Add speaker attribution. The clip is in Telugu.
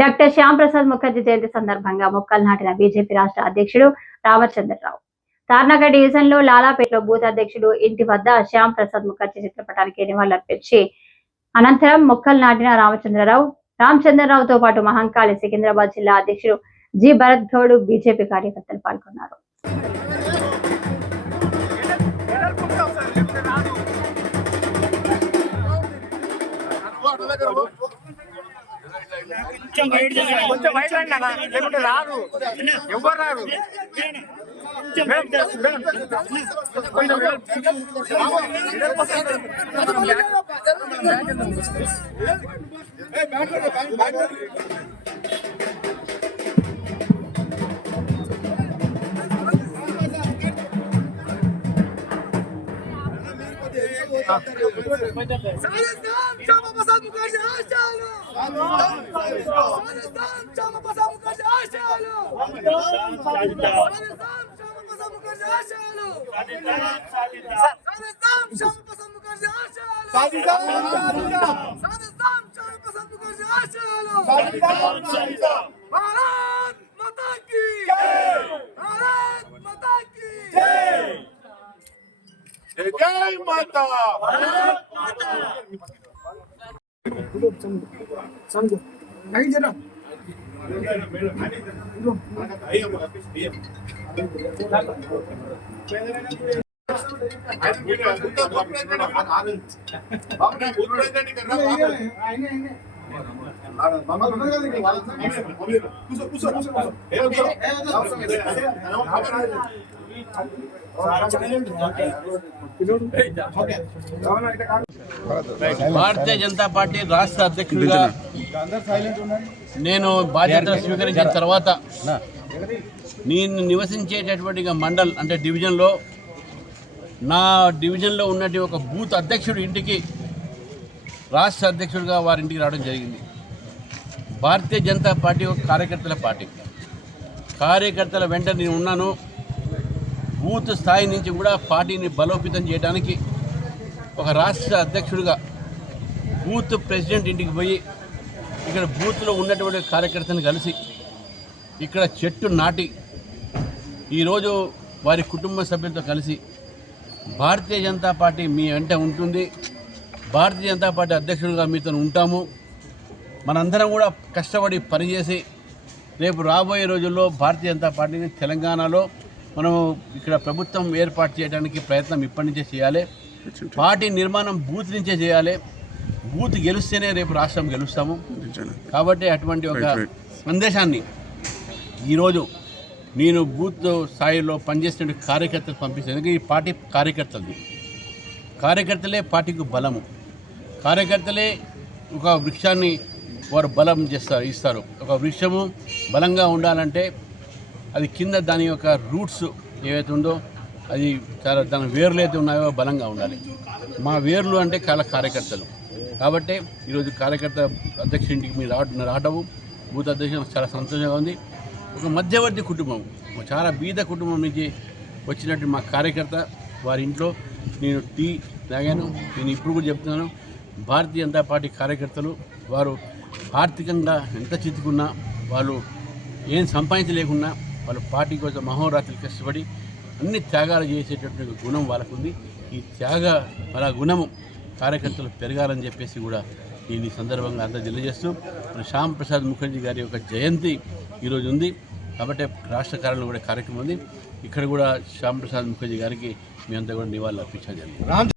Speaker 1: డాక్టర్ శ్యామ్ ప్రసాద్ ముఖర్జీ జయంతి సందర్భంగా మొక్కలు నాటిన బీజేపీ రాష్ట్ర అధ్యక్షుడు రామచంద్రరావు. తార్నగర్ డివిజన్లో లాలాపేటలో బూత్ అధ్యక్షుడు ఇంటి వద్ద శ్యామ్ ప్రసాద్ ముఖర్జీ చిత్రపటానికి నివాళులర్పించి అనంతరం మొక్కలు నాటిన రామచంద్రరావు రామచంద్రరావుతో పాటు మహంకాళి సికింద్రాబాద్ జిల్లా అధ్యక్షుడు జి. భరత్ గౌడ్ బీజేపీ కార్యకర్తలు పాల్గొన్నారు.
Speaker 2: కొంచెం బయట రండి అన్న లేకుంటే రారు ఎవరు రారు మేడం, మేడం. కొంచెం మేడం.
Speaker 3: సారథ్యం శ్యామప్రసాద్ भारत माता की भारत माता की जय जय माता भारत माता శ్యామప్రసాద్ ముఖర్జీ ఆశయాలు సారథ్యం శ్యామప్రసాద్
Speaker 4: భారతీయ జనతా పార్టీ రాష్ట్ర అధ్యక్షుడిగా నేను బాధ్యతలు స్వీకరించిన తర్వాత నేను నివసించేటటువంటి మండల్ అంటే డివిజన్లో నా డివిజన్లో ఉన్నటువంటి ఒక బూత్ అధ్యక్షుడి ఇంటికి రాష్ట్ర అధ్యక్షుడిగా వారి ఇంటికి రావడం జరిగింది. భారతీయ జనతా పార్టీ ఒక కార్యకర్తల పార్టీ. కార్యకర్తల వెంట నేను ఉన్నాను. బూత్ స్థాయి నుంచి కూడా పార్టీని బలోపేతం చేయడానికి ఒక రాష్ట్ర అధ్యక్షుడిగా బూత్ ప్రెసిడెంట్ ఇంటికి పోయి ఇక్కడ బూత్లో ఉన్నటువంటి కార్యకర్తను కలిసి ఇక్కడ చెట్టు నాటి ఈరోజు వారి కుటుంబ సభ్యులతో కలిసి భారతీయ జనతా పార్టీ మీ వెంట ఉంటుంది. భారతీయ జనతా పార్టీ అధ్యక్షుడిగా మీతో ఉంటాము. మనందరం కూడా కష్టపడి పనిచేసి రేపు రాబోయే రోజుల్లో భారతీయ జనతా పార్టీని తెలంగాణలో మనము ఇక్కడ ప్రభుత్వం ఏర్పాటు చేయడానికి ప్రయత్నం ఇప్పటి నుంచే చేయాలి. పార్టీ నిర్మాణం బూత్ నుంచే చేయాలి. బూత్ గెలిస్తేనే రేపు రాష్ట్రం గెలుస్తాము. కాబట్టి అటువంటి ఒక సందేశాన్ని ఈరోజు నేను బూత్ స్థాయిలో పనిచేస్తున్న కార్యకర్తలు పంపిస్తాను ఎందుకంటే ఈ పార్టీ కార్యకర్తలది. కార్యకర్తలే పార్టీకి బలము. కార్యకర్తలే ఒక వృక్షాన్ని వారు బలం చేస్తారు ఇస్తారు. ఒక వృక్షము బలంగా ఉండాలంటే అది కింద దాని యొక్క రూట్స్ ఏవైతే ఉందో అది చాలా తన వేర్లు అయితే ఉన్నాయో బలంగా ఉండాలి. మా వేర్లు అంటే కళ కార్యకర్తలు. కాబట్టి ఈరోజు కార్యకర్త అధ్యక్షుడికి ఇంటికి మీరు రావటము రావడము బూత్ అధ్యక్షుడు చాలా సంతోషంగా ఉంది. ఒక మధ్యవర్తి కుటుంబం చాలా బీద కుటుంబం నుంచి వచ్చినట్టు మా కార్యకర్త వారి ఇంట్లో నేను టీ తాగాను. నేను ఇప్పుడు కూడా చెప్తున్నాను భారతీయ జనతా పార్టీ కార్యకర్తలు వారు ఆర్థికంగా ఎంత చిత్తుకున్నా వాళ్ళు ఏం సంపాదించలేకున్నా వాళ్ళు పార్టీ కోసం మహోరాత్రులు కష్టపడి అన్ని త్యాగాలు చేసేటటువంటి గుణం వాళ్ళకు ఉంది ఈ త్యాగ మన గుణము కార్యకర్తలు పెరగాలని చెప్పేసి కూడా నేను ఈ సందర్భంగా అంతా తెలియజేస్తూ మన శ్యామ్ ప్రసాద్ ముఖర్జీ గారి యొక్క జయంతి ఈరోజు ఉంది. కాబట్టి రాష్ట్ర కార్యాలయంలో కూడా కార్యక్రమం ఉంది. ఇక్కడ కూడా శ్యామ్ ప్రసాద్ ముఖర్జీ గారికి మేమంతా కూడా నివాళులు అర్పించాలి